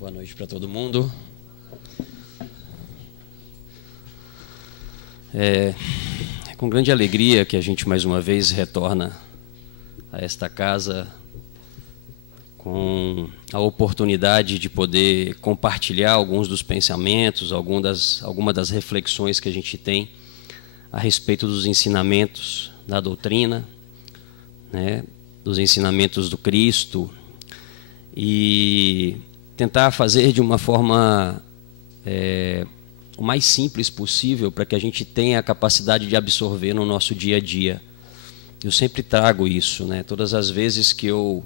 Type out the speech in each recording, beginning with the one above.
Boa noite para todo mundo. É com grande alegria que a gente mais uma vez retorna a esta casa com a oportunidade de poder compartilhar alguns dos pensamentos, alguma das reflexões que a gente tem a respeito dos ensinamentos da doutrina, né, dos ensinamentos do Cristo, e tentar fazer de uma forma o mais simples possível para que a gente tenha a capacidade de absorver no nosso dia a dia. Eu sempre trago isso, né? Todas as vezes que eu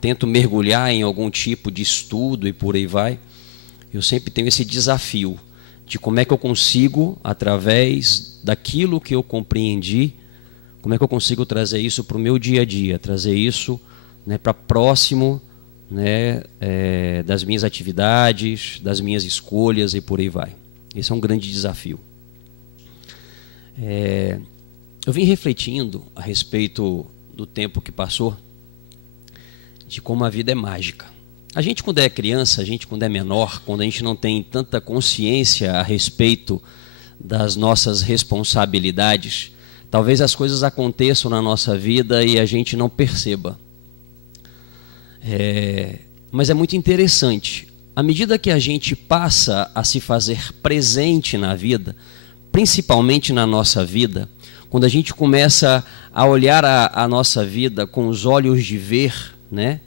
tento mergulhar em algum tipo de estudo e por aí vai, eu sempre tenho esse desafio de como é que eu consigo, através daquilo que eu compreendi, como é que eu consigo trazer isso para o meu dia a dia, trazer isso, né, para próximo, né, das minhas atividades, das minhas escolhas e por aí vai. Esse é um grande desafio. Eu vim refletindo a respeito do tempo que passou, de como a vida é mágica. A gente, quando é criança, a gente, quando é menor, quando a gente não tem tanta consciência a respeito das nossas responsabilidades, talvez as coisas aconteçam na nossa vida e a gente não perceba. Mas é muito interessante. À medida que a gente passa a se fazer presente na vida, principalmente na nossa vida, quando a gente começa a olhar a nossa vida com os olhos de ver, né?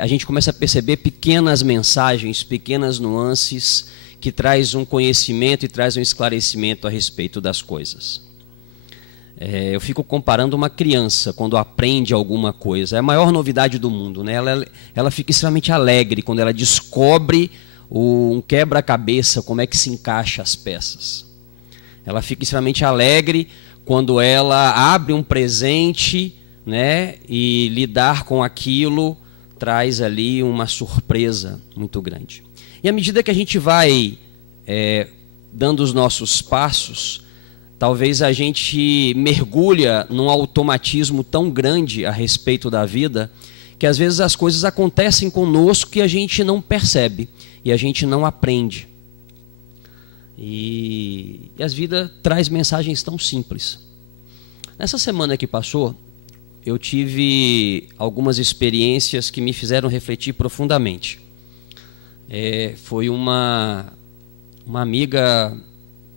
A gente começa a perceber pequenas mensagens, pequenas nuances que traz um conhecimento e traz um esclarecimento a respeito das coisas. Eu fico comparando uma criança quando aprende alguma coisa. É a maior novidade do mundo, né? Ela fica extremamente alegre quando ela descobre um quebra-cabeça, como é que se encaixa as peças. Ela fica extremamente alegre quando ela abre um presente, né? E lidar com aquilo traz ali uma surpresa muito grande. E à medida que a gente vai dando os nossos passos, talvez a gente mergulha num automatismo tão grande a respeito da vida, que às vezes as coisas acontecem conosco e a gente não percebe, e a gente não aprende. E a vida traz mensagens tão simples. Nessa semana que passou, eu tive algumas experiências que me fizeram refletir profundamente. Foi uma amiga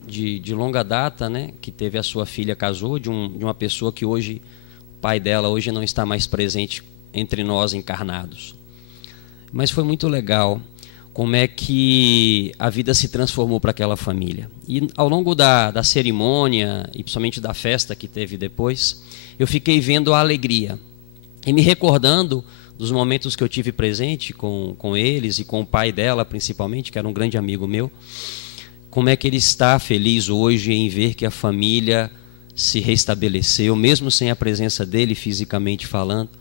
de longa data, né, que teve a sua filha, casou, de uma pessoa que hoje, o pai dela hoje não está mais presente entre nós encarnados. Mas foi muito legal como é que a vida se transformou para aquela família. E ao longo da cerimônia, e principalmente da festa que teve depois, eu fiquei vendo a alegria e me recordando dos momentos que eu tive presente com eles e com o pai dela principalmente, que era um grande amigo meu. Como é que ele está feliz hoje em ver que a família se restabeleceu, mesmo sem a presença dele fisicamente falando.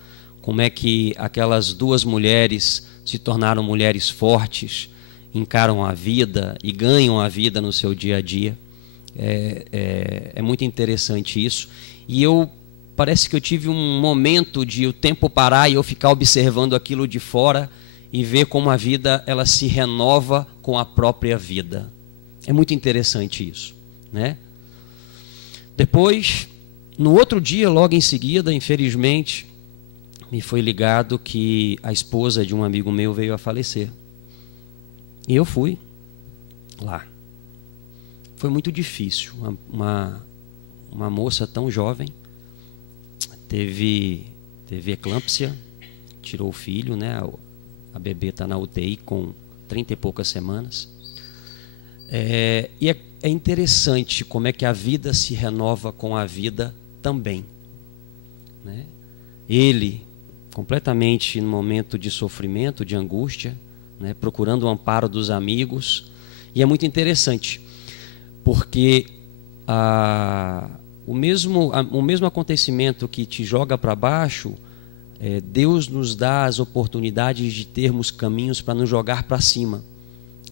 Como é que aquelas duas mulheres se tornaram mulheres fortes, encaram a vida e ganham a vida no seu dia a dia. É muito interessante isso. E parece que eu tive um momento de o tempo parar e eu ficar observando aquilo de fora e ver como a vida ela se renova com a própria vida. É muito interessante isso, né? Depois, no outro dia, logo em seguida, infelizmente, me foi ligado que a esposa de um amigo meu veio a falecer. E eu fui lá. Foi muito difícil. Uma moça tão jovem teve eclâmpsia, tirou o filho, né? A bebê está na UTI com 30 e poucas semanas. E é interessante como é que a vida se renova com a vida também, né? Ele, completamente no momento de sofrimento, de angústia, né? Procurando o amparo dos amigos. E é muito interessante, porque o mesmo acontecimento que te joga para baixo, Deus nos dá as oportunidades de termos caminhos para nos jogar para cima.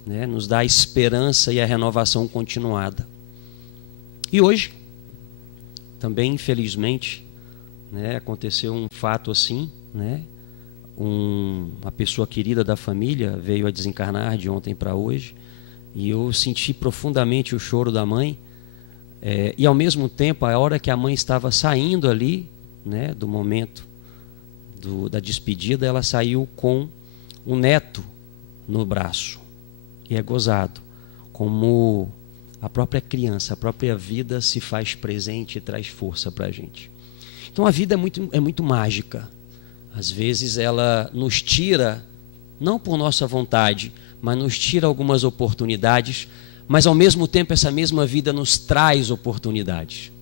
Né, nos dá a esperança e a renovação continuada. E hoje, também infelizmente, né, aconteceu um fato assim, né, uma pessoa querida da família veio a desencarnar de ontem para hoje, e eu senti profundamente o choro da mãe, e ao mesmo tempo, a hora que a mãe estava saindo ali, né, do momento da despedida, ela saiu com um neto no braço, e é gozado como a própria criança, a própria vida se faz presente e traz força para a gente. Então a vida é muito mágica. Às vezes ela nos tira, não por nossa vontade, mas nos tira algumas oportunidades, mas ao mesmo tempo essa mesma vida nos traz oportunidades.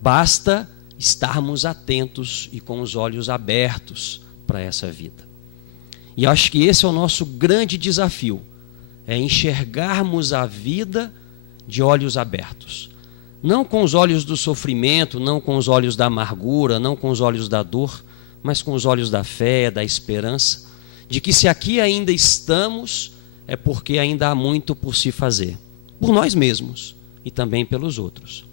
Basta estarmos atentos e com os olhos abertos para essa vida. E acho que esse é o nosso grande desafio, é enxergarmos a vida de olhos abertos. Não com os olhos do sofrimento, não com os olhos da amargura, não com os olhos da dor, mas com os olhos da fé, da esperança, de que se aqui ainda estamos, é porque ainda há muito por se fazer, por nós mesmos e também pelos outros.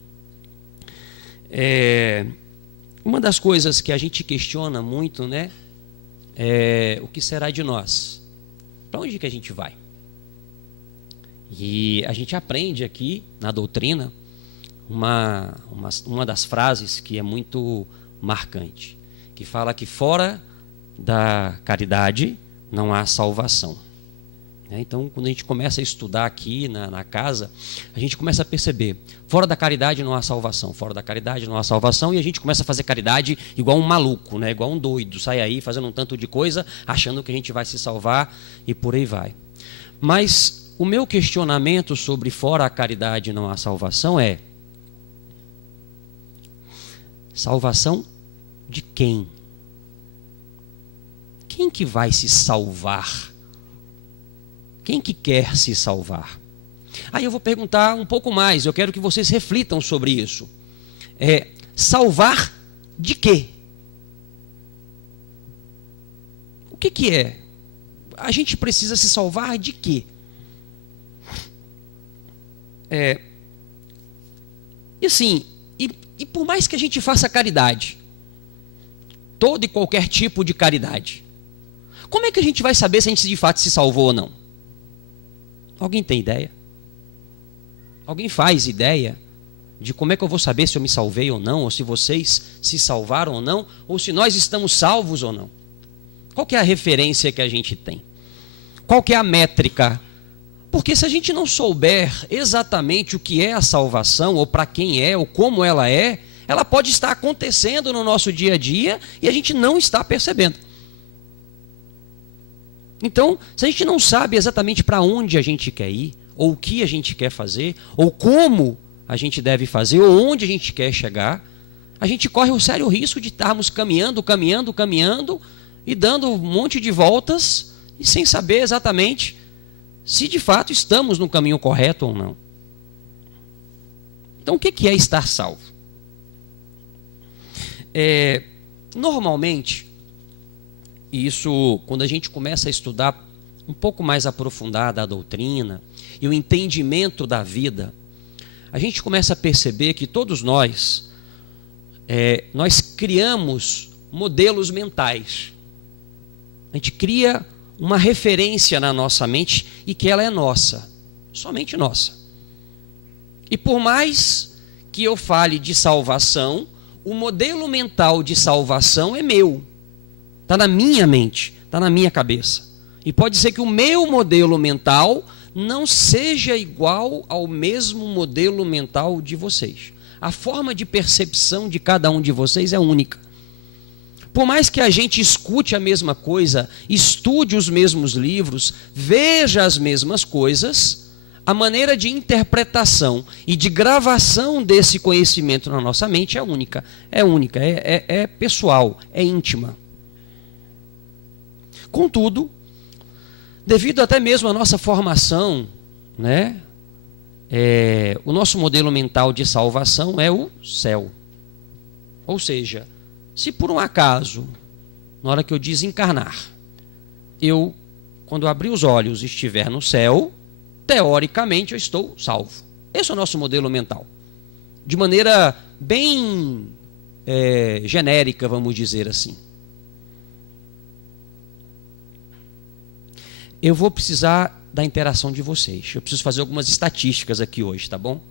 Uma das coisas que a gente questiona muito, né, é o que será de nós? Para onde que a gente vai? E a gente aprende aqui na doutrina uma das frases que é muito marcante, que fala que fora da caridade não há salvação. Então, quando a gente começa a estudar aqui na casa, a gente começa a perceber, fora da caridade não há salvação, fora da caridade não há salvação, e a gente começa a fazer caridade igual um maluco, né? Igual um doido, sai aí fazendo um tanto de coisa, achando que a gente vai se salvar e por aí vai. Mas o meu questionamento sobre fora a caridade não há salvação é: salvação de quem? Quem que vai se salvar? Quem que quer se salvar? Aí eu vou perguntar um pouco mais, eu quero que vocês reflitam sobre isso. Salvar de quê? O que é? A gente precisa se salvar de quê? E assim, e por mais que a gente faça caridade, todo e qualquer tipo de caridade, como é que a gente vai saber se a gente de fato se salvou ou não? Alguém tem ideia? Alguém faz ideia de como é que eu vou saber se eu me salvei ou não, ou se vocês se salvaram ou não, ou se nós estamos salvos ou não? Qual que é a referência que a gente tem? Qual que é a métrica? Porque se a gente não souber exatamente o que é a salvação, ou para quem é, ou como ela pode estar acontecendo no nosso dia a dia e a gente não está percebendo. Então, se a gente não sabe exatamente para onde a gente quer ir, ou o que a gente quer fazer, ou como a gente deve fazer, ou onde a gente quer chegar, a gente corre o sério risco de estarmos caminhando e dando um monte de voltas e sem saber exatamente se de fato estamos no caminho correto ou não. Então, o que é estar salvo? Normalmente, e isso, quando a gente começa a estudar um pouco mais aprofundada a doutrina e o entendimento da vida, a gente começa a perceber que todos nós criamos modelos mentais. A gente cria uma referência na nossa mente e que ela é nossa, somente nossa. E por mais que eu fale de salvação, o modelo mental de salvação é meu. Está na minha mente, está na minha cabeça. E pode ser que o meu modelo mental não seja igual ao mesmo modelo mental de vocês. A forma de percepção de cada um de vocês é única. Por mais que a gente escute a mesma coisa, estude os mesmos livros, veja as mesmas coisas, a maneira de interpretação e de gravação desse conhecimento na nossa mente é única. É pessoal, é íntima. Contudo, devido até mesmo à nossa formação, né, o nosso modelo mental de salvação é o céu. Ou seja, se por um acaso, na hora que eu desencarnar, quando abrir os olhos, estiver no céu, teoricamente eu estou salvo. Esse é o nosso modelo mental. De maneira bem genérica, vamos dizer assim. eu vou precisar da interação de vocês. Eu preciso fazer algumas estatísticas aqui hoje, tá bom?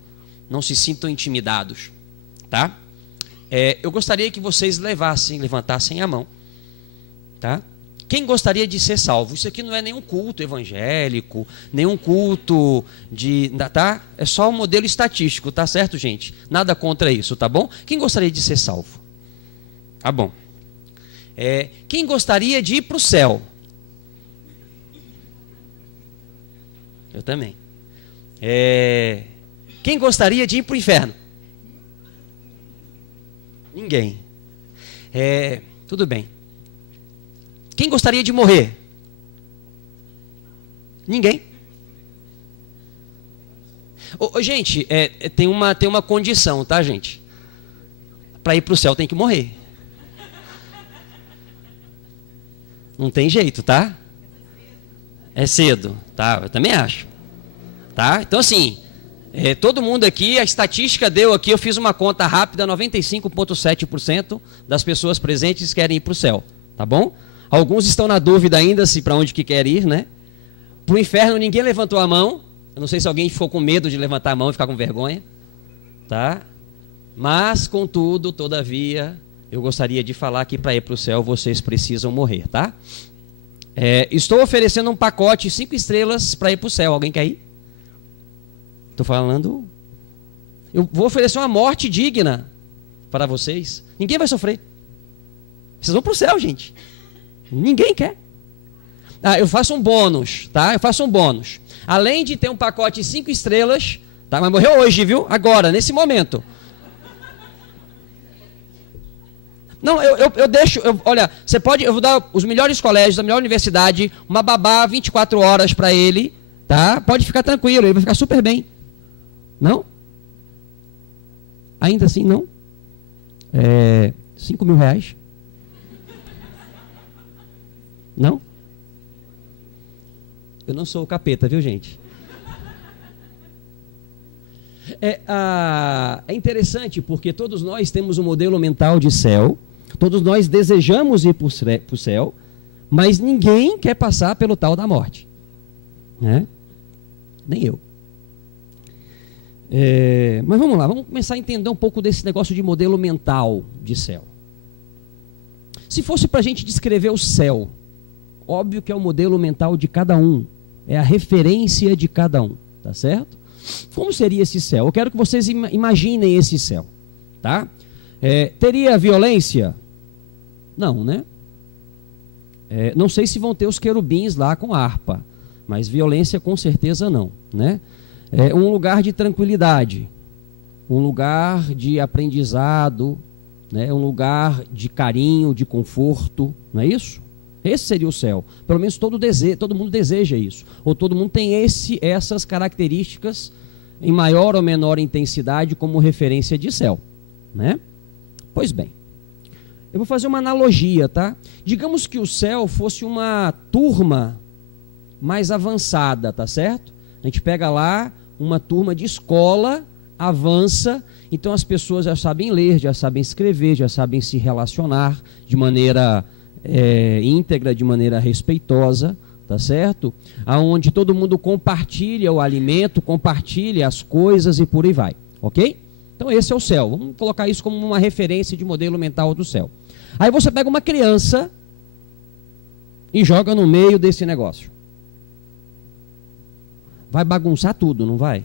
Não se sintam intimidados, tá? Eu gostaria que vocês levantassem a mão, tá? Quem gostaria de ser salvo? Isso aqui não é nenhum culto evangélico, nenhum culto tá? É só um modelo estatístico, tá certo, gente? Nada contra isso, tá bom? Quem gostaria de ser salvo? Tá bom. Quem gostaria de ir para o céu? Eu também. Quem gostaria de ir para o inferno? Ninguém. Tudo bem. Quem gostaria de morrer? Ninguém. Gente, tem uma condição, tá, gente? Para ir para o céu tem que morrer. Não tem jeito, tá? É cedo, tá? Eu também acho. Tá? Então, assim, todo mundo aqui, a estatística deu aqui, eu fiz uma conta rápida, 95,7% das pessoas presentes querem ir para o céu, tá bom? Alguns estão na dúvida ainda se para onde que quer ir, né? Para o inferno ninguém levantou a mão. Eu não sei se alguém ficou com medo de levantar a mão e ficar com vergonha, tá? Mas, contudo, todavia, eu gostaria de falar que para ir para o céu vocês precisam morrer, tá? Estou oferecendo um pacote 5 estrelas para ir para o céu. Alguém quer ir? Estou falando... Eu vou oferecer uma morte digna para vocês. Ninguém vai sofrer. Vocês vão para o céu, gente. Ninguém quer. Eu faço um bônus, tá? Eu faço um bônus. Além de ter um pacote 5 estrelas, tá? Mas morreu hoje, viu? Agora, nesse momento. Não, eu deixo... olha, você pode... Eu vou dar os melhores colégios, a melhor universidade, uma babá 24 horas para ele, tá? Pode ficar tranquilo, ele vai ficar super bem. Não? Ainda assim, não? 5 mil reais? Não? Eu não sou o capeta, viu, gente? É interessante porque todos nós temos um modelo mental de céu, todos nós desejamos ir para o céu, mas ninguém quer passar pelo tal da morte, né? Nem eu. Mas vamos lá, vamos começar a entender um pouco desse negócio de modelo mental de céu. Se fosse para a gente descrever o céu, óbvio que é o modelo mental de cada um, é a referência de cada um, tá certo? Como seria esse céu? Eu quero que vocês imaginem esse céu, tá? Teria violência? Não, né? Não sei se vão ter os querubins lá com harpa, mas violência com certeza não, né? Um lugar de tranquilidade, um lugar de aprendizado, né? Um lugar de carinho, de conforto, não é isso? Esse seria o céu. Pelo menos todo mundo deseja isso. Ou todo mundo tem essas características em maior ou menor intensidade como referência de céu, né? Pois bem, eu vou fazer uma analogia, tá? Digamos que o céu fosse uma turma mais avançada, tá certo? A gente pega lá uma turma de escola, avança, então as pessoas já sabem ler, já sabem escrever, já sabem se relacionar de maneira íntegra, de maneira respeitosa, tá certo? Aonde todo mundo compartilha o alimento, compartilha as coisas e por aí vai, ok? Então esse é o céu, vamos colocar isso como uma referência de modelo mental do céu. Aí você pega uma criança e joga no meio desse negócio. Vai bagunçar tudo, não vai?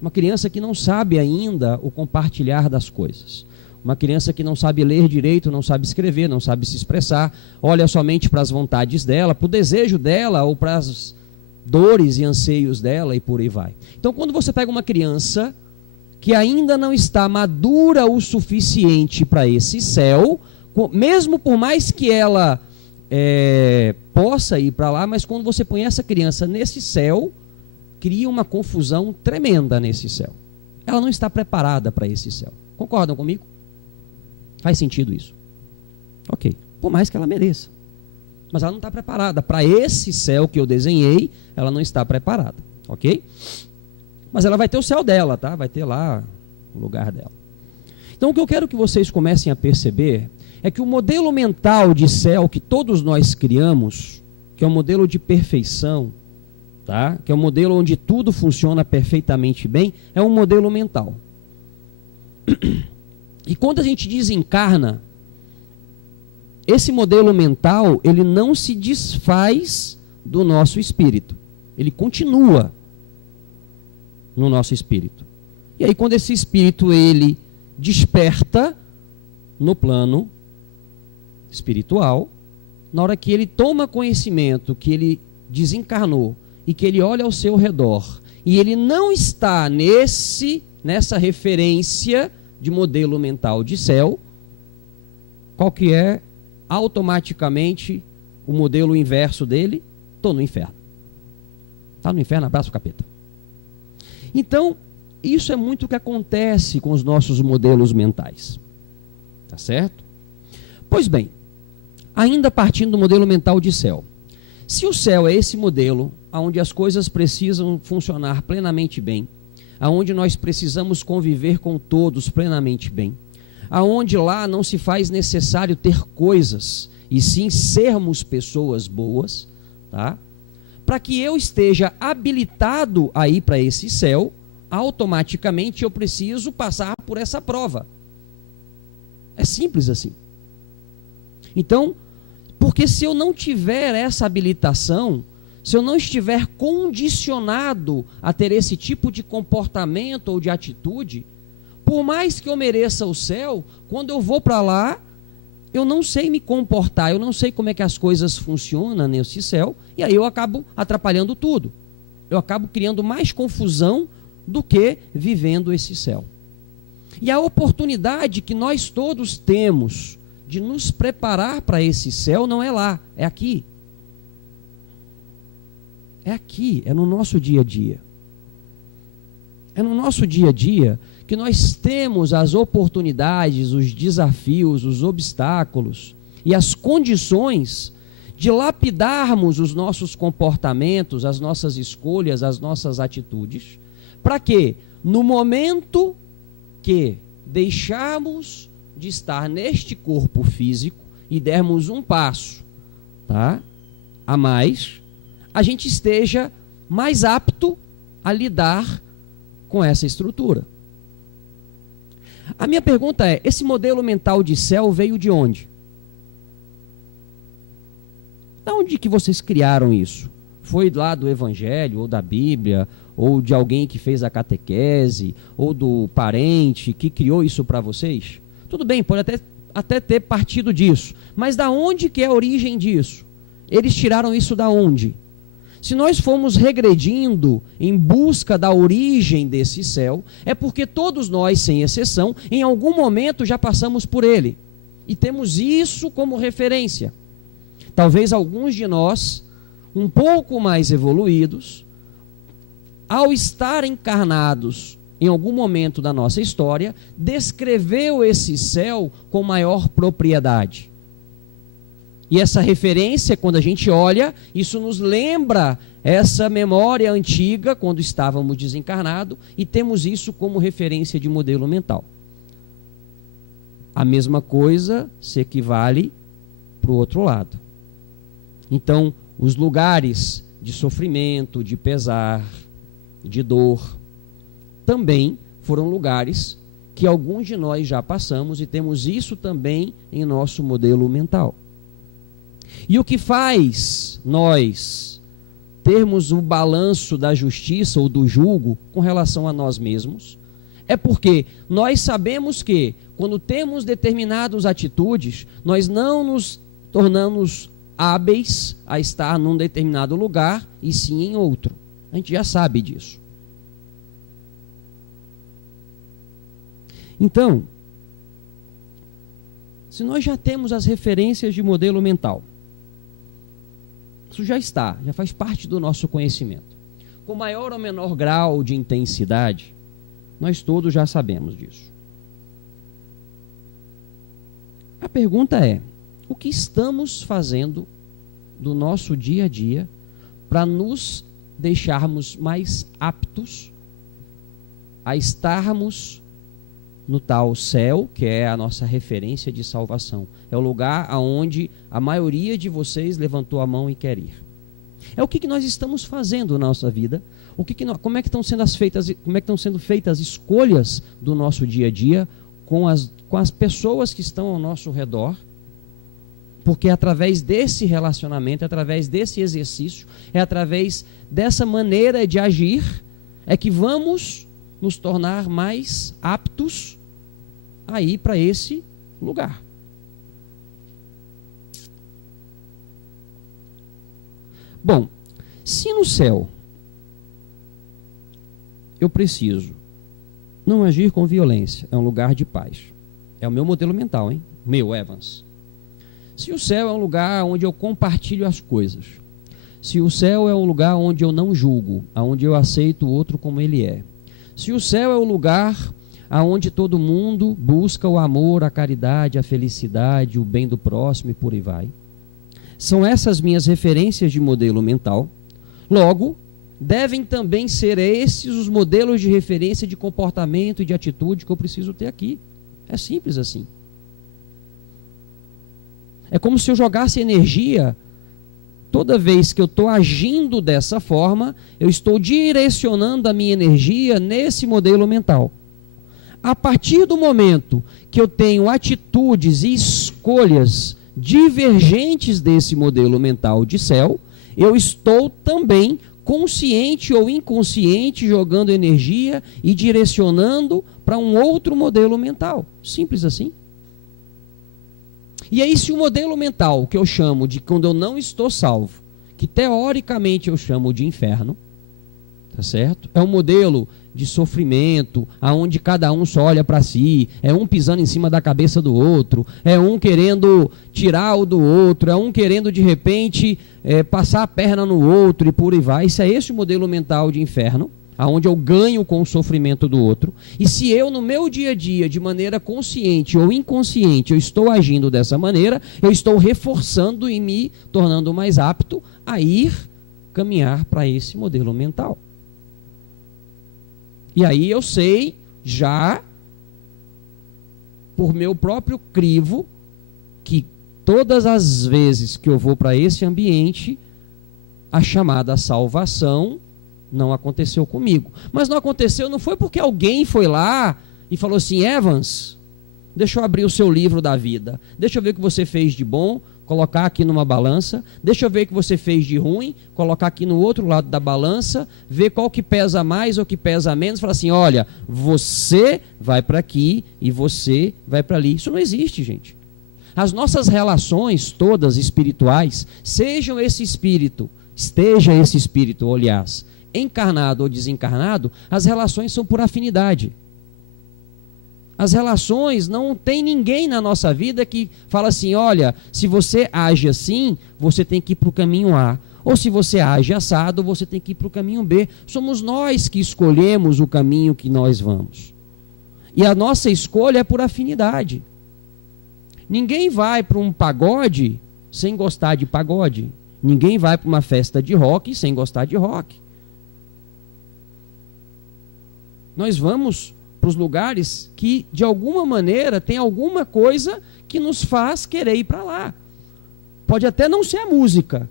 Uma criança que não sabe ainda o compartilhar das coisas. Uma criança que não sabe ler direito, não sabe escrever, não sabe se expressar, olha somente para as vontades dela, para o desejo dela ou para as dores e anseios dela e por aí vai. Então, quando você pega uma criança que ainda não está madura o suficiente para esse céu, mesmo por mais que ela possa ir para lá, mas quando você põe essa criança nesse céu, cria uma confusão tremenda nesse céu. Ela não está preparada para esse céu. Concordam comigo? Faz sentido isso? Ok. Por mais que ela mereça. Mas ela não está preparada. Para esse céu que eu desenhei, ela não está preparada. Ok? Mas ela vai ter o céu dela, tá? Vai ter lá o lugar dela. Então o que eu quero que vocês comecem a perceber é que o modelo mental de céu que todos nós criamos, que é um modelo de perfeição, tá? Que é um modelo onde tudo funciona perfeitamente bem, é um modelo mental. E quando a gente desencarna, esse modelo mental, ele não se desfaz do nosso espírito. Ele continua no nosso espírito. E aí quando esse espírito, ele desperta no plano espiritual, na hora que ele toma conhecimento que ele desencarnou e que ele olha ao seu redor e ele não está nessa referência de modelo mental de céu, qual que é automaticamente o modelo inverso dele? Estou no inferno. Está no inferno, abraço o capeta. Então, isso é muito o que acontece com os nossos modelos mentais. Tá certo? Pois bem, ainda partindo do modelo mental de céu. Se o céu é esse modelo, onde as coisas precisam funcionar plenamente bem, aonde nós precisamos conviver com todos plenamente bem, aonde lá não se faz necessário ter coisas, e sim sermos pessoas boas, tá? Para que eu esteja habilitado a ir para esse céu, automaticamente eu preciso passar por essa prova. É simples assim. Então, porque se eu não tiver essa habilitação, se eu não estiver condicionado a ter esse tipo de comportamento ou de atitude, por mais que eu mereça o céu, quando eu vou para lá, eu não sei me comportar, eu não sei como é que as coisas funcionam nesse céu, e aí eu acabo atrapalhando tudo. Eu acabo criando mais confusão do que vivendo esse céu. E a oportunidade que nós todos temos de nos preparar para esse céu não é lá, é aqui. É aqui, é no nosso dia a dia. É no nosso dia a dia que nós temos as oportunidades, os desafios, os obstáculos e as condições de lapidarmos os nossos comportamentos, as nossas escolhas, as nossas atitudes, para que, no momento que deixarmos de estar neste corpo físico e dermos um passo, tá, a mais, a gente esteja mais apto a lidar com essa estrutura. A minha pergunta é, esse modelo mental de céu veio de onde? Da onde que vocês criaram isso? Foi lá do Evangelho, ou da Bíblia, ou de alguém que fez a catequese, ou do parente que criou isso para vocês? Tudo bem, pode até ter partido disso, mas da onde que é a origem disso? Eles tiraram isso da onde? Se nós formos regredindo em busca da origem desse céu, é porque todos nós, sem exceção, em algum momento já passamos por ele. E temos isso como referência. Talvez alguns de nós, um pouco mais evoluídos, ao estar encarnados em algum momento da nossa história, descreveu esse céu com maior propriedade. E essa referência, quando a gente olha, isso nos lembra essa memória antiga, quando estávamos desencarnados, e temos isso como referência de modelo mental. A mesma coisa se equivale para o outro lado. Então, os lugares de sofrimento, de pesar, de dor, também foram lugares que alguns de nós já passamos e temos isso também em nosso modelo mental. E o que faz nós termos o balanço da justiça ou do julgo com relação a nós mesmos é porque nós sabemos que quando temos determinadas atitudes, nós não nos tornamos hábeis a estar num determinado lugar e sim em outro. A gente já sabe disso. Então, se nós já temos as referências de modelo mental, isso já está, já faz parte do nosso conhecimento. Com maior ou menor grau de intensidade, nós todos já sabemos disso. A pergunta é, o que estamos fazendo do nosso dia a dia para nos deixarmos mais aptos a estarmos no tal céu, que é a nossa referência de salvação. É o lugar aonde a maioria de vocês levantou a mão e quer ir. É o que nós estamos fazendo na nossa vida, como é que estão sendo feitas as escolhas do nosso dia a dia com as pessoas que estão ao nosso redor, porque é através desse relacionamento, é através desse exercício, é através dessa maneira de agir, é que vamos nos tornar mais aptos a ir para esse lugar. Bom, se no céu eu preciso não agir com violência, é um lugar de paz. É o meu modelo mental, hein? Meu, Evans. Se o céu é um lugar onde eu compartilho as coisas, se o céu é um lugar onde eu não julgo, onde eu aceito o outro como ele é, se o céu é o lugar onde todo mundo busca o amor, a caridade, a felicidade, o bem do próximo e por aí vai, são essas minhas referências de modelo mental. Logo, devem também ser esses os modelos de referência de comportamento e de atitude que eu preciso ter aqui. É simples assim. É como se eu jogasse energia. Toda vez que eu estou agindo dessa forma, eu estou direcionando a minha energia nesse modelo mental. A partir do momento que eu tenho atitudes e escolhas divergentes desse modelo mental de céu, eu estou também consciente ou inconsciente jogando energia e direcionando para um outro modelo mental. Simples assim. E aí, se o modelo mental que eu chamo de quando eu não estou salvo, que teoricamente eu chamo de inferno, tá certo? É um modelo de sofrimento, aonde cada um só olha para si, é um pisando em cima da cabeça do outro, é um querendo tirar o do outro, é um querendo de repente passar a perna no outro e por aí vai. Isso é esse o modelo mental de inferno, aonde eu ganho com o sofrimento do outro. E se eu no meu dia a dia, de maneira consciente ou inconsciente, eu estou agindo dessa maneira, eu estou reforçando e me tornando mais apto a ir caminhar para esse modelo mental. E aí eu sei, já, por meu próprio crivo, que todas as vezes que eu vou para esse ambiente, a chamada salvação não aconteceu comigo. Mas não aconteceu, não foi porque alguém foi lá e falou assim: Evans, deixa eu abrir o seu livro da vida, deixa eu ver o que você fez de bom, colocar aqui numa balança, deixa eu ver o que você fez de ruim, colocar aqui no outro lado da balança, ver qual que pesa mais ou que pesa menos, falar assim: olha, você vai para aqui e você vai para ali. Isso não existe, gente. As nossas relações todas espirituais, esteja esse espírito, aliás, encarnado ou desencarnado, as relações são por afinidade. As relações, não tem ninguém na nossa vida que fala assim: olha, se você age assim, você tem que ir para o caminho A. Ou se você age assado, você tem que ir para o caminho B. Somos nós que escolhemos o caminho que nós vamos. E a nossa escolha é por afinidade. Ninguém vai para um pagode sem gostar de pagode. Ninguém vai para uma festa de rock sem gostar de rock. Nós vamos para os lugares que, de alguma maneira, tem alguma coisa que nos faz querer ir para lá. Pode até não ser a música,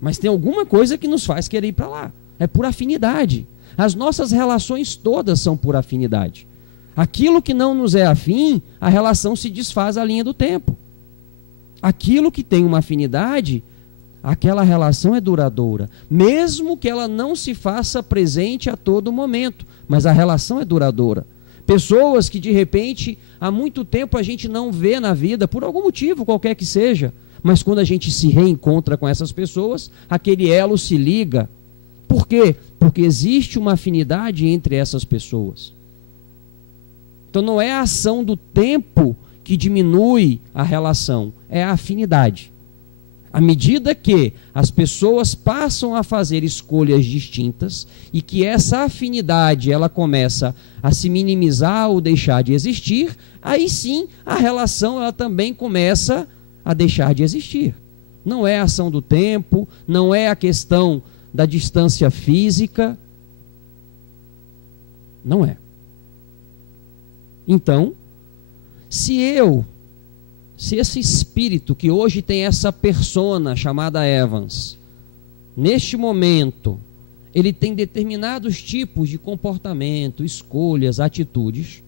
mas tem alguma coisa que nos faz querer ir para lá. É por afinidade. As nossas relações todas são por afinidade. Aquilo que não nos é afim, a relação se desfaz à linha do tempo. Aquilo que tem uma afinidade, aquela relação é duradoura, mesmo que ela não se faça presente a todo momento, mas a relação é duradoura. Pessoas que de repente há muito tempo a gente não vê na vida, por algum motivo qualquer que seja, mas quando a gente se reencontra com essas pessoas, aquele elo se liga. Por quê? Porque existe uma afinidade entre essas pessoas. Então não é a ação do tempo que diminui a relação, é a afinidade. À medida que as pessoas passam a fazer escolhas distintas e que essa afinidade ela começa a se minimizar ou deixar de existir, aí sim a relação ela também começa a deixar de existir. Não é a ação do tempo, não é a questão da distância física, não é. Então, se esse espírito que hoje tem essa persona chamada Evans, neste momento, ele tem determinados tipos de comportamento, escolhas, atitudes,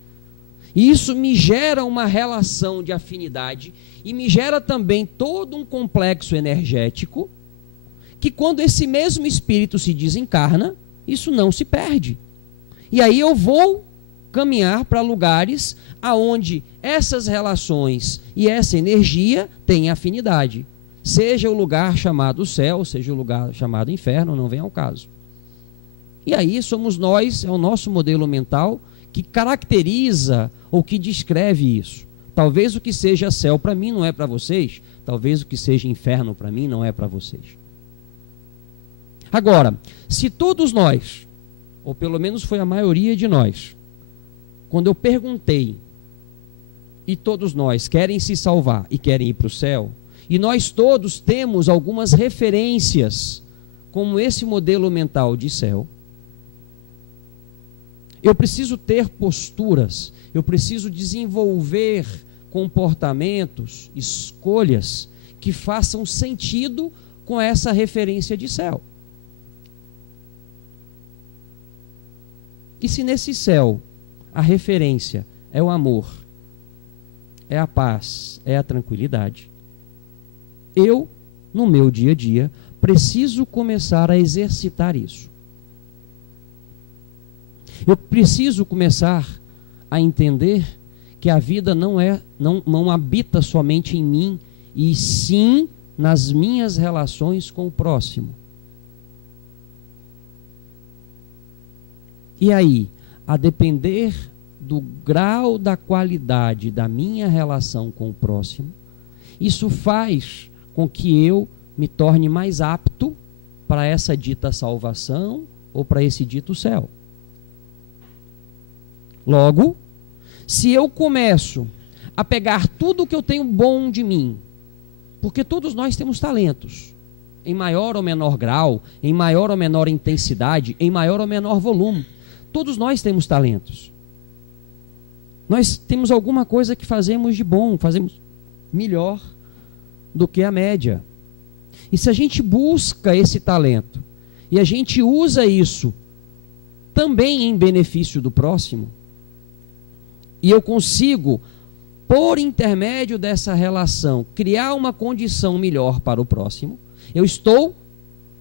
e isso me gera uma relação de afinidade e me gera também todo um complexo energético que, quando esse mesmo espírito se desencarna, isso não se perde. E aí eu vou caminhar para lugares aonde essas relações e essa energia têm afinidade. Seja o lugar chamado céu, seja o lugar chamado inferno, não vem ao caso. E aí somos nós, é o nosso modelo mental que caracteriza ou que descreve isso. Talvez o que seja céu para mim não é para vocês, talvez o que seja inferno para mim não é para vocês. Agora, se todos nós, ou pelo menos foi a maioria de nós, quando eu perguntei, e todos nós querem se salvar e querem ir para o céu, e nós todos temos algumas referências, como esse modelo mental de céu, eu preciso ter posturas, eu preciso desenvolver comportamentos, escolhas que façam sentido com essa referência de céu. E se nesse céu a referência é o amor, é a paz, é a tranquilidade, eu, no meu dia a dia, preciso começar a exercitar isso. Eu preciso começar a entender que a vida não habita somente em mim, e sim nas minhas relações com o próximo. E aí, a depender do grau da qualidade da minha relação com o próximo, isso faz com que eu me torne mais apto para essa dita salvação ou para esse dito céu. Logo, se eu começo a pegar tudo que eu tenho bom de mim, porque todos nós temos talentos, em maior ou menor grau, em maior ou menor intensidade, em maior ou menor volume, todos nós temos talentos. Nós temos alguma coisa que fazemos de bom, fazemos melhor do que a média. E se a gente busca esse talento, e a gente usa isso também em benefício do próximo, e eu consigo, por intermédio dessa relação, criar uma condição melhor para o próximo, eu estou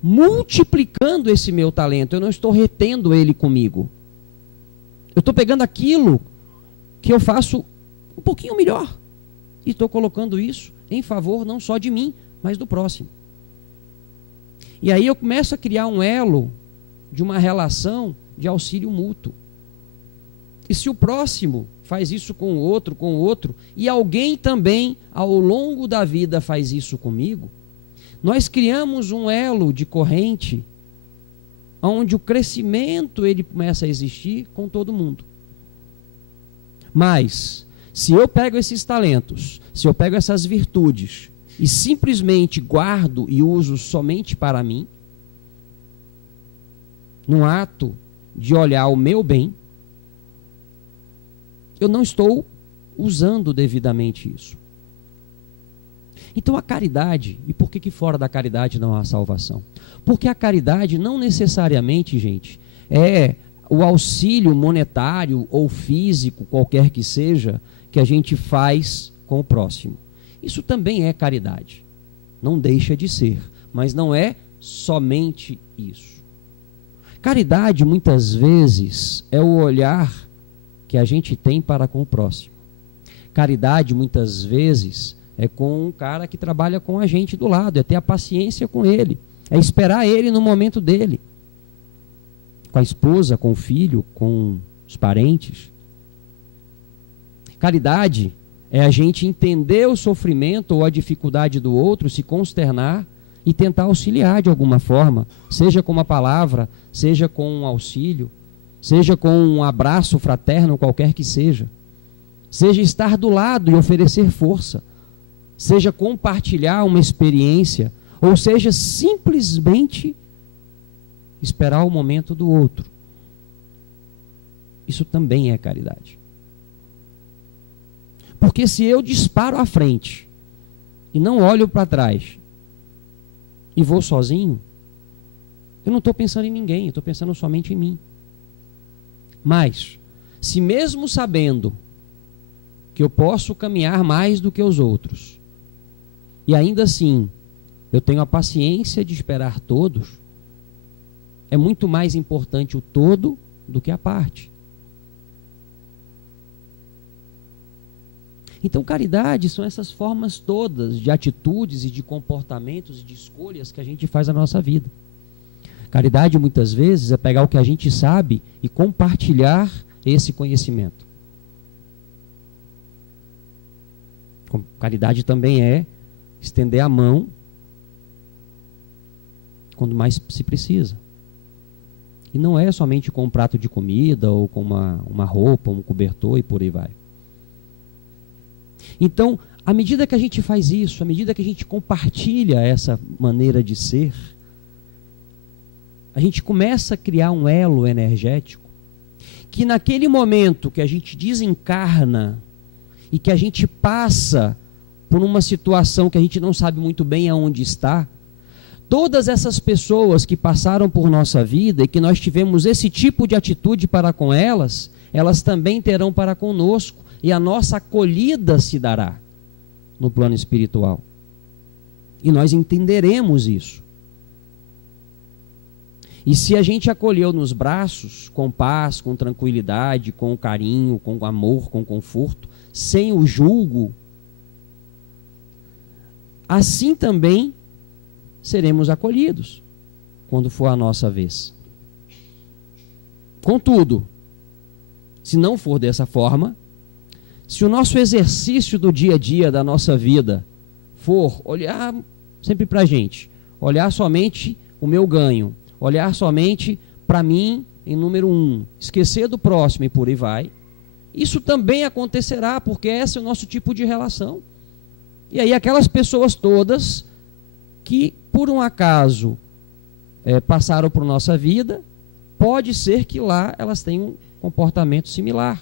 multiplicando esse meu talento, eu não estou retendo ele comigo. Eu estou pegando aquilo que eu faço um pouquinho melhor e estou colocando isso em favor não só de mim, mas do próximo. E aí eu começo a criar um elo de uma relação de auxílio mútuo. E se o próximo faz isso com o outro, e alguém também, ao longo da vida, faz isso comigo, nós criamos um elo de corrente, onde o crescimento ele começa a existir com todo mundo. Mas, se eu pego esses talentos, se eu pego essas virtudes, e simplesmente guardo e uso somente para mim, no ato de olhar o meu bem, eu não estou usando devidamente isso. Então a caridade, e por que fora da caridade não há salvação? Porque a caridade não necessariamente, gente, é o auxílio monetário ou físico, qualquer que seja, que a gente faz com o próximo. Isso também é caridade. Não deixa de ser, mas não é somente isso. Caridade, muitas vezes, é o olhar que a gente tem para com o próximo. Caridade, muitas vezes, é com um cara que trabalha com a gente do lado, é ter a paciência com ele, é esperar ele no momento dele, com a esposa, com o filho, com os parentes. Caridade é a gente entender o sofrimento ou a dificuldade do outro, se consternar e tentar auxiliar de alguma forma, seja com uma palavra, seja com um auxílio, seja com um abraço fraterno, qualquer que seja. Seja estar do lado e oferecer força, seja compartilhar uma experiência, ou seja simplesmente esperar o momento do outro. Isso também é caridade. Porque se eu disparo à frente e não olho para trás e vou sozinho, Eu não estou pensando em ninguém, eu estou pensando somente em mim. Mas, se mesmo sabendo que eu posso caminhar mais do que os outros, e ainda assim eu tenho a paciência de esperar todos, é muito mais importante o todo do que a parte. Então, caridade são essas formas todas de atitudes e de comportamentos e de escolhas que a gente faz na nossa vida. Caridade, muitas vezes, é pegar o que a gente sabe e compartilhar esse conhecimento. Caridade também é estender a mão quando mais se precisa. E não é somente com um prato de comida ou com uma roupa, um cobertor e por aí vai. Então, à medida que a gente faz isso, à medida que a gente compartilha essa maneira de ser, a gente começa a criar um elo energético que naquele momento que a gente desencarna e que a gente passa por uma situação que a gente não sabe muito bem aonde está, todas essas pessoas que passaram por nossa vida e que nós tivemos esse tipo de atitude para com elas, elas também terão para conosco. E a nossa acolhida se dará no plano espiritual. E nós entenderemos isso. E se a gente acolheu nos braços, com paz, com tranquilidade, com carinho, com amor, com conforto, sem o julgo, assim também seremos acolhidos quando for a nossa vez. Contudo, se não for dessa forma, se o nosso exercício do dia a dia da nossa vida for olhar sempre para a gente, olhar somente o meu ganho, olhar somente para mim em número 1, esquecer do próximo e por aí vai, isso também acontecerá, porque esse é o nosso tipo de relação. E aí aquelas pessoas todas que por um acaso passaram por nossa vida, pode ser que lá elas tenham um comportamento similar.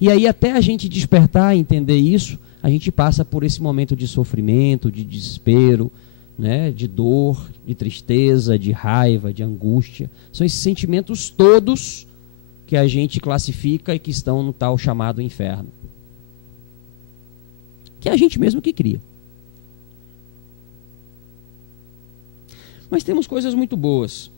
E aí até a gente despertar e entender isso, a gente passa por esse momento de sofrimento, de desespero, né, de dor, de tristeza, de raiva, de angústia. São esses sentimentos todos que a gente classifica e que estão no tal chamado inferno. Que é a gente mesmo que cria. Mas temos coisas muito boas.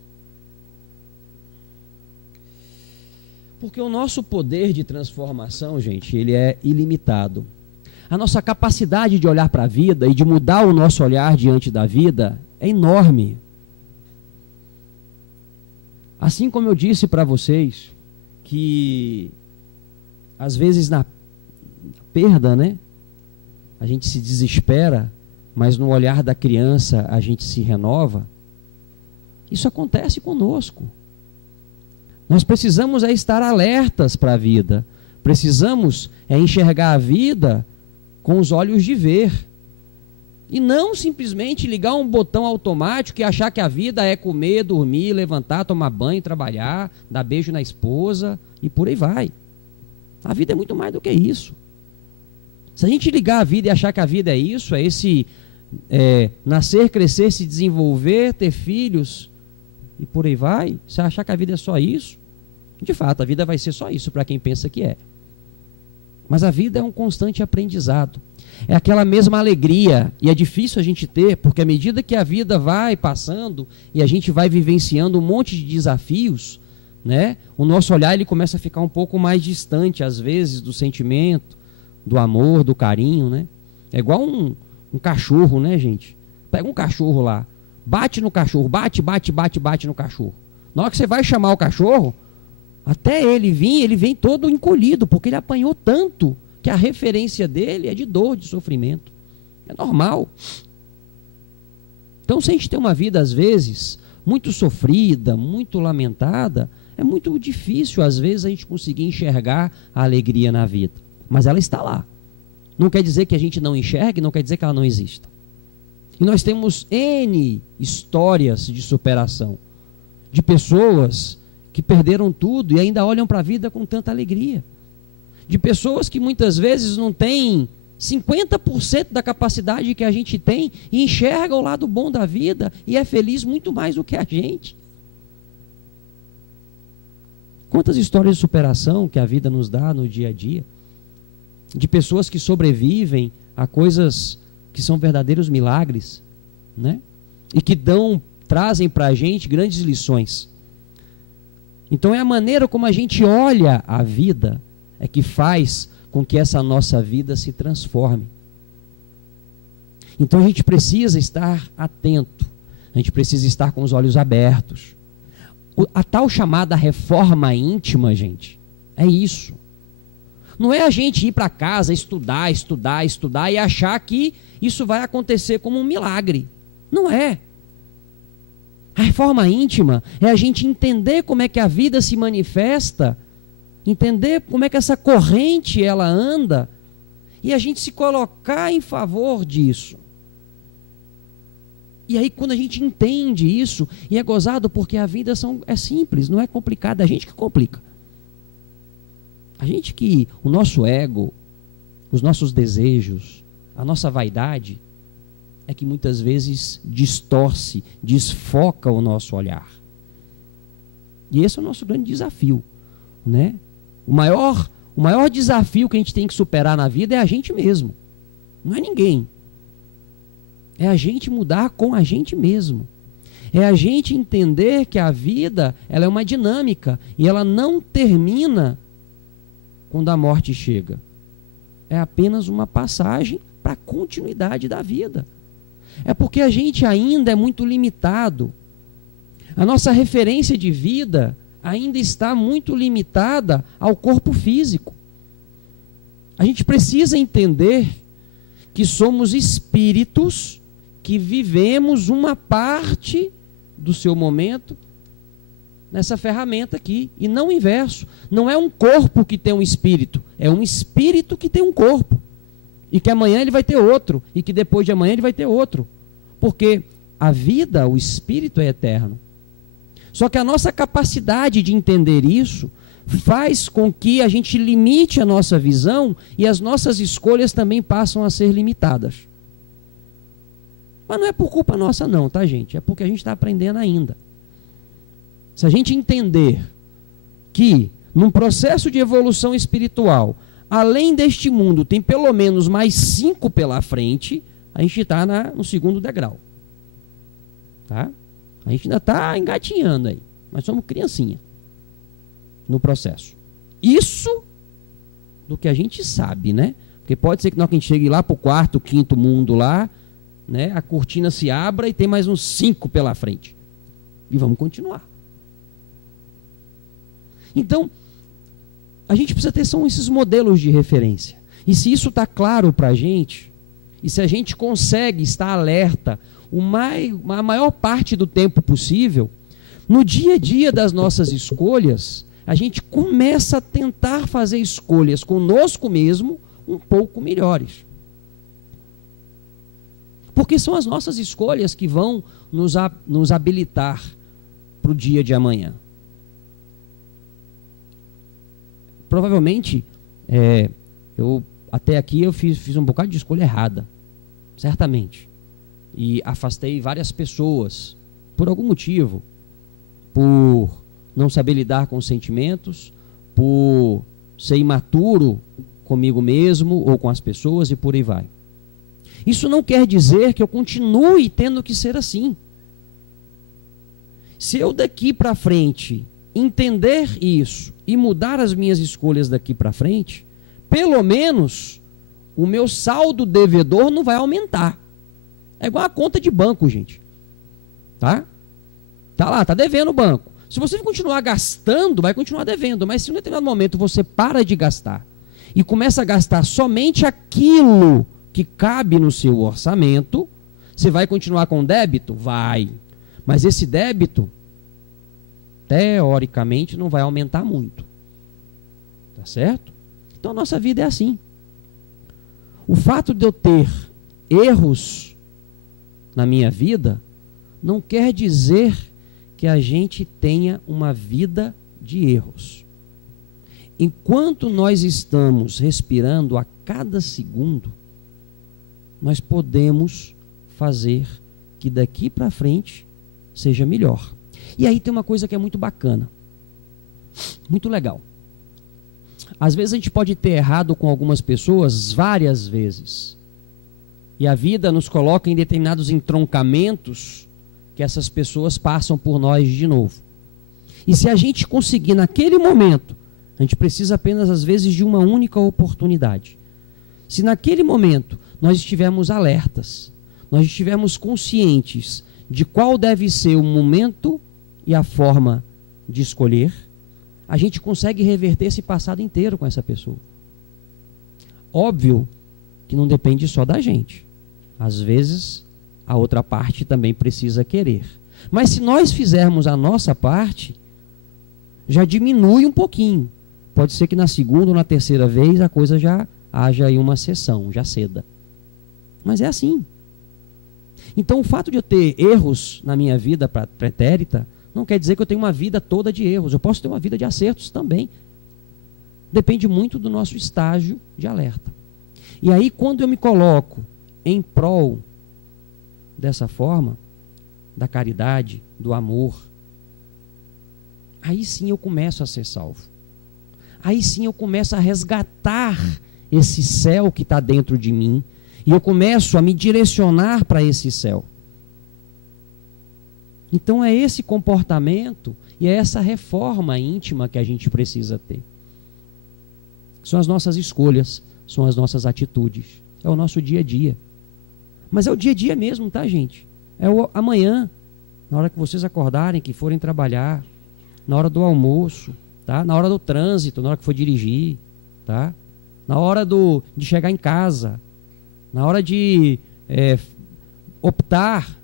Porque o nosso poder de transformação, gente, ele é ilimitado. A nossa capacidade de olhar para a vida e de mudar o nosso olhar diante da vida é enorme. Assim como eu disse para vocês que às vezes na perda, né, a gente se desespera, mas no olhar da criança a gente se renova. Isso acontece conosco. Nós precisamos estar alertas para a vida. Precisamos enxergar a vida com os olhos de ver. E não simplesmente ligar um botão automático e achar que a vida é comer, dormir, levantar, tomar banho, trabalhar, dar beijo na esposa e por aí vai. A vida é muito mais do que isso. Se a gente ligar a vida e achar que a vida é isso, é esse nascer, crescer, se desenvolver, ter filhos e por aí vai, se achar que a vida é só isso, de fato, a vida vai ser só isso para quem pensa que é. Mas a vida é um constante aprendizado. É aquela mesma alegria, e é difícil a gente ter, porque à medida que a vida vai passando e a gente vai vivenciando um monte de desafios, né, o nosso olhar ele começa a ficar um pouco mais distante, às vezes, do sentimento, do amor, do carinho, né? É igual um cachorro, né, gente? Pega um cachorro lá, bate no cachorro, bate no cachorro. Na hora que você vai chamar o cachorro, até ele vem todo encolhido, porque ele apanhou tanto que a referência dele é de dor, de sofrimento. É normal. Então, se a gente tem uma vida, às vezes, muito sofrida, muito lamentada, é muito difícil, às vezes, a gente conseguir enxergar a alegria na vida. Mas ela está lá. Não quer dizer que a gente não enxergue, não quer dizer que ela não exista. E nós temos N histórias de superação, de pessoas que perderam tudo e ainda olham para a vida com tanta alegria. De pessoas que muitas vezes não têm 50% da capacidade que a gente tem e enxergam o lado bom da vida e é feliz muito mais do que a gente. Quantas histórias de superação que a vida nos dá no dia a dia, de pessoas que sobrevivem a coisas que são verdadeiros milagres, né? E que trazem para a gente grandes lições. Então é a maneira como a gente olha a vida é que faz com que essa nossa vida se transforme. Então a gente precisa estar atento, a gente precisa estar com os olhos abertos. A tal chamada reforma íntima, gente, é isso. Não é a gente ir para casa, estudar e achar que isso vai acontecer como um milagre. Não é. A reforma íntima é a gente entender como é que a vida se manifesta, entender como é que essa corrente ela anda e a gente se colocar em favor disso. E aí quando a gente entende isso, e é gozado porque a vida é simples, não é complicada, é a gente que complica. O nosso ego, os nossos desejos, a nossa vaidade, é que muitas vezes distorce, desfoca o nosso olhar. E esse é o nosso grande desafio, né? O maior desafio que a gente tem que superar na vida é a gente mesmo, não é ninguém. É a gente mudar com a gente mesmo. É a gente entender que a vida ela é uma dinâmica e ela não termina quando a morte chega. É apenas uma passagem para a continuidade da vida. É porque a gente ainda é muito limitado. A nossa referência de vida ainda está muito limitada ao corpo físico. A gente precisa entender que somos espíritos que vivemos uma parte do seu momento nessa ferramenta aqui, e não o inverso. Não é um corpo que tem um espírito, é um espírito que tem um corpo, e que amanhã ele vai ter outro, e que depois de amanhã ele vai ter outro, porque a vida, o espírito é eterno. Só que a nossa capacidade de entender isso faz com que a gente limite a nossa visão e as nossas escolhas também passam a ser limitadas. Mas não é por culpa nossa não, tá, gente? É porque a gente está aprendendo ainda. Se a gente entender que num processo de evolução espiritual, além deste mundo, tem pelo menos mais 5 pela frente, a gente está no segundo degrau. Tá? A gente ainda está engatinhando aí, mas somos criancinha no processo. Isso do que a gente sabe, né? Porque pode ser que na hora que a gente chegue lá para o 4º, 5º mundo lá, né, a cortina se abra e tem mais uns 5 pela frente. E vamos continuar. Então, a gente precisa ter são esses modelos de referência. E se isso está claro para a gente, e se a gente consegue estar alerta a maior parte do tempo possível, no dia a dia das nossas escolhas, a gente começa a tentar fazer escolhas conosco mesmo um pouco melhores. Porque são as nossas escolhas que vão nos habilitar para o dia de amanhã. Provavelmente, até aqui eu fiz um bocado de escolha errada, certamente. E afastei várias pessoas, por algum motivo, por não saber lidar com os sentimentos, por ser imaturo comigo mesmo ou com as pessoas e por aí vai. Isso não quer dizer que eu continue tendo que ser assim. Se eu daqui para frente entender isso e mudar as minhas escolhas daqui para frente, pelo menos o meu saldo devedor não vai aumentar. É igual a conta de banco, gente. Tá? Tá lá, tá devendo o banco. Se você continuar gastando, vai continuar devendo. Mas se em um determinado momento você para de gastar e começa a gastar somente aquilo que cabe no seu orçamento, você vai continuar com débito? Vai. Mas esse débito, teoricamente, não vai aumentar muito. Tá certo? Então a nossa vida é assim. O fato de eu ter erros na minha vida não quer dizer que a gente tenha uma vida de erros. Enquanto nós estamos respirando a cada segundo, nós podemos fazer que daqui para frente seja melhor. E aí tem uma coisa que é muito bacana. Muito legal. Às vezes a gente pode ter errado com algumas pessoas várias vezes. E a vida nos coloca em determinados entroncamentos que essas pessoas passam por nós de novo. E se a gente conseguir naquele momento, a gente precisa apenas às vezes de uma única oportunidade. Se naquele momento nós estivermos alertas, nós estivermos conscientes de qual deve ser o momento e a forma de escolher, a gente consegue reverter esse passado inteiro com essa pessoa. Óbvio que não depende só da gente. Às vezes, a outra parte também precisa querer. Mas se nós fizermos a nossa parte, já diminui um pouquinho. Pode ser que na segunda ou na terceira vez a coisa já haja aí uma cessão, já ceda. Mas é assim. Então o fato de eu ter erros na minha vida pretérita não quer dizer que eu tenho uma vida toda de erros. Eu posso ter uma vida de acertos também. Depende muito do nosso estágio de alerta. E aí quando eu me coloco em prol dessa forma, da caridade, do amor, aí sim eu começo a ser salvo. Aí sim eu começo a resgatar esse céu que está dentro de mim e eu começo a me direcionar para esse céu. Então é esse comportamento e é essa reforma íntima que a gente precisa ter. São as nossas escolhas, são as nossas atitudes, é o nosso dia a dia. Mas é o dia a dia mesmo, tá, gente? É o amanhã, na hora que vocês acordarem, que forem trabalhar, na hora do almoço, tá? Na hora do trânsito, na hora que for dirigir, tá? Na hora de chegar em casa, na hora de optar,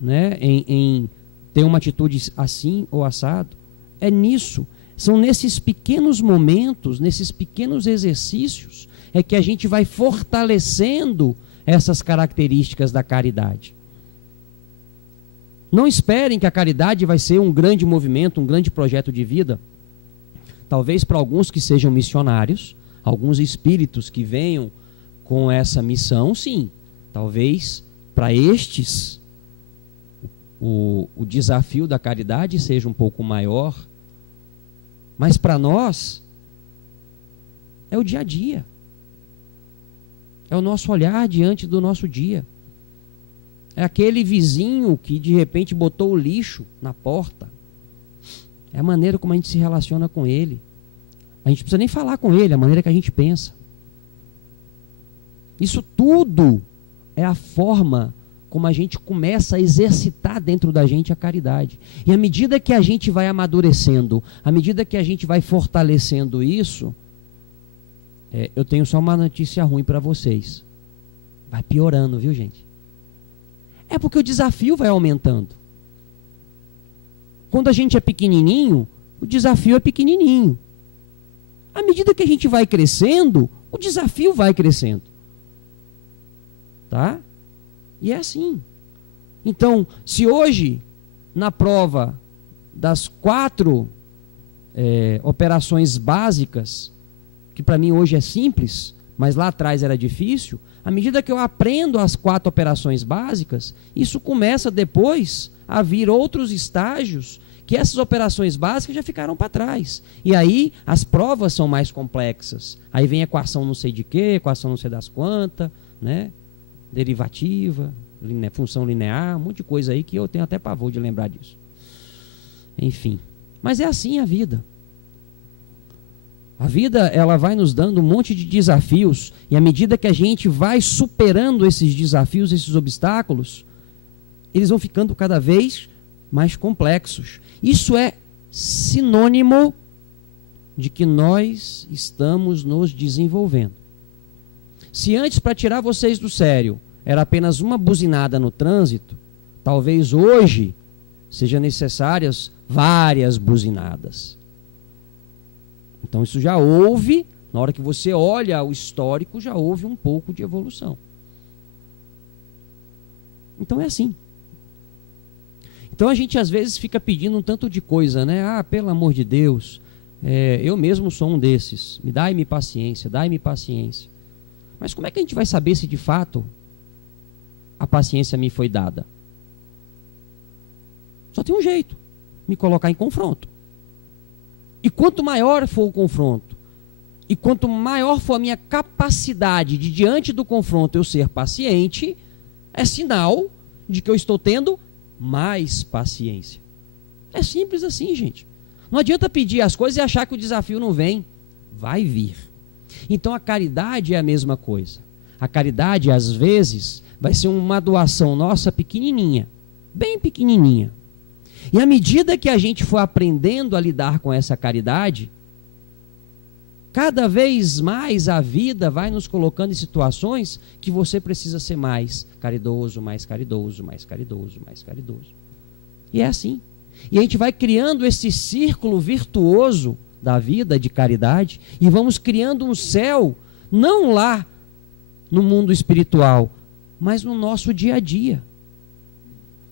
né, em ter uma atitude assim ou assado. É nisso, são nesses pequenos momentos, nesses pequenos exercícios, é que a gente vai fortalecendo essas características da caridade. Não esperem que a caridade vai ser um grande movimento, um grande projeto de vida. Talvez para alguns que sejam missionários, alguns espíritos que venham com essa missão, sim. Talvez para estes o desafio da caridade seja um pouco maior. Mas para nós é o dia a dia. É o nosso olhar diante do nosso dia. É aquele vizinho que de repente botou o lixo na porta. É a maneira como a gente se relaciona com ele. A gente não precisa nem falar com ele, é a maneira que a gente pensa. Isso tudo é a forma como a gente começa a exercitar dentro da gente a caridade. E à medida que a gente vai amadurecendo, à medida que a gente vai fortalecendo isso, eu tenho só uma notícia ruim para vocês. Vai piorando, viu, gente? É porque o desafio vai aumentando. Quando a gente é pequenininho, o desafio é pequenininho. À medida que a gente vai crescendo, o desafio vai crescendo. Tá? E é assim. Então, se hoje, na prova das 4 operações básicas, que para mim hoje é simples, mas lá atrás era difícil, à medida que eu aprendo as 4 operações básicas, isso começa depois a vir outros estágios que essas operações básicas já ficaram para trás. E aí as provas são mais complexas. Aí vem equação não sei de quê, equação não sei das quantas, né? Derivativa, função linear, um monte de coisa aí que eu tenho até pavor de lembrar disso. Enfim, mas é assim a vida. A vida, ela vai nos dando um monte de desafios, e à medida que a gente vai superando esses desafios, esses obstáculos, eles vão ficando cada vez mais complexos. Isso é sinônimo de que nós estamos nos desenvolvendo. Se antes, para tirar vocês do sério, era apenas uma buzinada no trânsito, talvez hoje sejam necessárias várias buzinadas. Então isso já houve, na hora que você olha o histórico, já houve um pouco de evolução. Então é assim. Então a gente às vezes fica pedindo um tanto de coisa, né? Ah, pelo amor de Deus, eu mesmo sou um desses. Dai-me paciência, dai-me paciência. Mas como é que a gente vai saber se de fato a paciência me foi dada? Só tem um jeito, me colocar em confronto. E quanto maior for o confronto, e quanto maior for a minha capacidade de, diante do confronto, eu ser paciente, é sinal de que eu estou tendo mais paciência. É simples assim, gente. Não adianta pedir as coisas e achar que o desafio não vem. Vai vir. Então a caridade é a mesma coisa. A caridade, às vezes, vai ser uma doação nossa pequenininha, bem pequenininha. E à medida que a gente for aprendendo a lidar com essa caridade, cada vez mais a vida vai nos colocando em situações que você precisa ser mais caridoso, mais caridoso, mais caridoso, mais caridoso. E é assim. E a gente vai criando esse círculo virtuoso da vida de caridade e vamos criando um céu, não lá no mundo espiritual, mas no nosso dia a dia.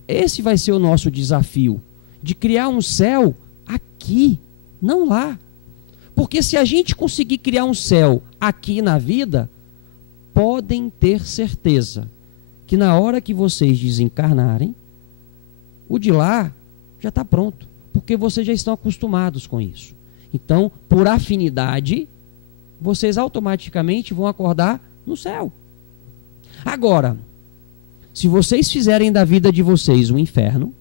Esse vai ser o nosso desafio, de criar um céu aqui, não lá. Porque se a gente conseguir criar um céu aqui na vida, podem ter certeza que na hora que vocês desencarnarem, o de lá já está pronto, porque vocês já estão acostumados com isso. Então, por afinidade, vocês automaticamente vão acordar no céu. Agora, se vocês fizerem da vida de vocês um inferno,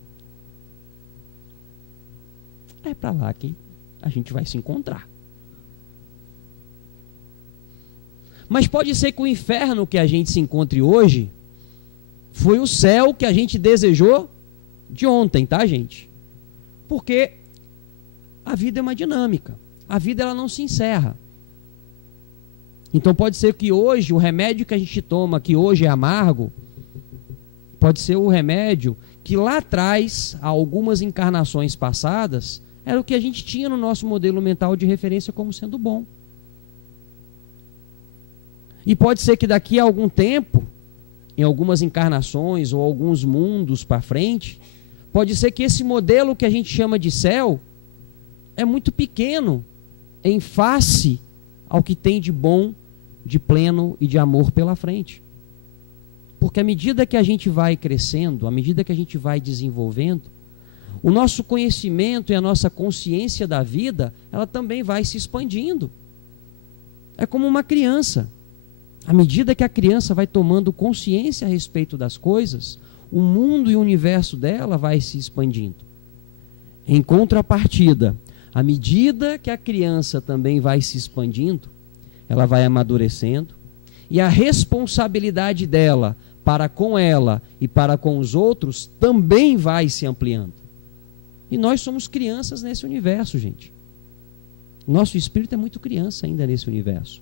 é para lá que a gente vai se encontrar. Mas pode ser que o inferno que a gente se encontre hoje foi o céu que a gente desejou de ontem, tá, gente? Porque a vida é uma dinâmica. A vida ela não se encerra. Então pode ser que hoje o remédio que a gente toma, que hoje é amargo, pode ser o remédio que lá atrás, há algumas encarnações passadas, era o que a gente tinha no nosso modelo mental de referência como sendo bom. E pode ser que daqui a algum tempo, em algumas encarnações ou alguns mundos para frente, pode ser que esse modelo que a gente chama de céu é muito pequeno em face ao que tem de bom, de pleno e de amor pela frente. Porque à medida que a gente vai crescendo, à medida que a gente vai desenvolvendo, o nosso conhecimento e a nossa consciência da vida, ela também vai se expandindo. É como uma criança. À medida que a criança vai tomando consciência a respeito das coisas, o mundo e o universo dela vai se expandindo. Em contrapartida, à medida que a criança também vai se expandindo, ela vai amadurecendo, e a responsabilidade dela para com ela e para com os outros também vai se ampliando. E nós somos crianças nesse universo, gente. Nosso espírito é muito criança ainda nesse universo.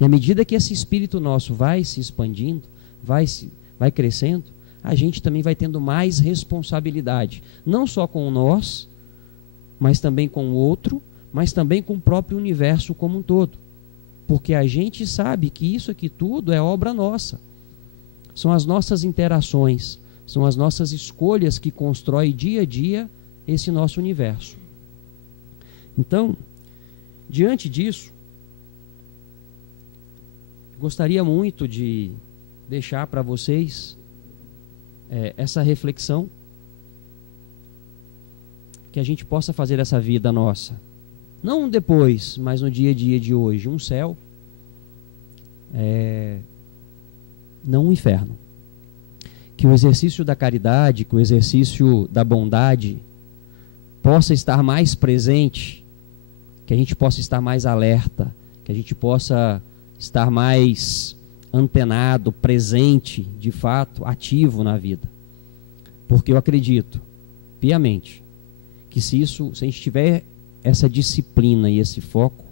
E à medida que esse espírito nosso vai se expandindo, vai crescendo, a gente também vai tendo mais responsabilidade. Não só com nós, mas também com o outro, mas também com o próprio universo como um todo. Porque a gente sabe que isso aqui tudo é obra nossa. São as nossas interações, são as nossas escolhas que constroem dia a dia esse nosso universo. Então, diante disso, gostaria muito de deixar para vocês essa reflexão, que a gente possa fazer essa vida nossa, não depois, mas no dia a dia de hoje, um céu, não um inferno. Que o exercício da caridade, que o exercício da bondade possa estar mais presente, que a gente possa estar mais alerta, que a gente possa estar mais antenado, presente, de fato, ativo na vida. Porque eu acredito, piamente, que se a gente tiver essa disciplina e esse foco,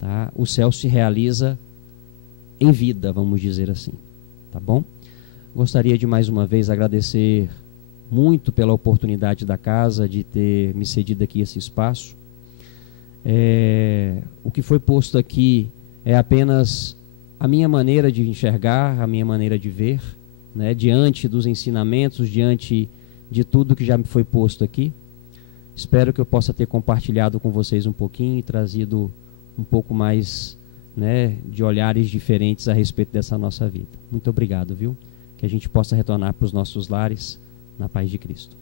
tá, o céu se realiza em vida, vamos dizer assim. Tá bom? Gostaria de mais uma vez agradecer muito pela oportunidade da casa de ter me cedido aqui esse espaço. O que foi posto aqui é apenas a minha maneira de enxergar, a minha maneira de ver, né, diante dos ensinamentos, diante de tudo que já me foi posto aqui. Espero que eu possa ter compartilhado com vocês um pouquinho e trazido um pouco mais, né, de olhares diferentes a respeito dessa nossa vida. Muito obrigado, viu? Que a gente possa retornar para os nossos lares na paz de Cristo.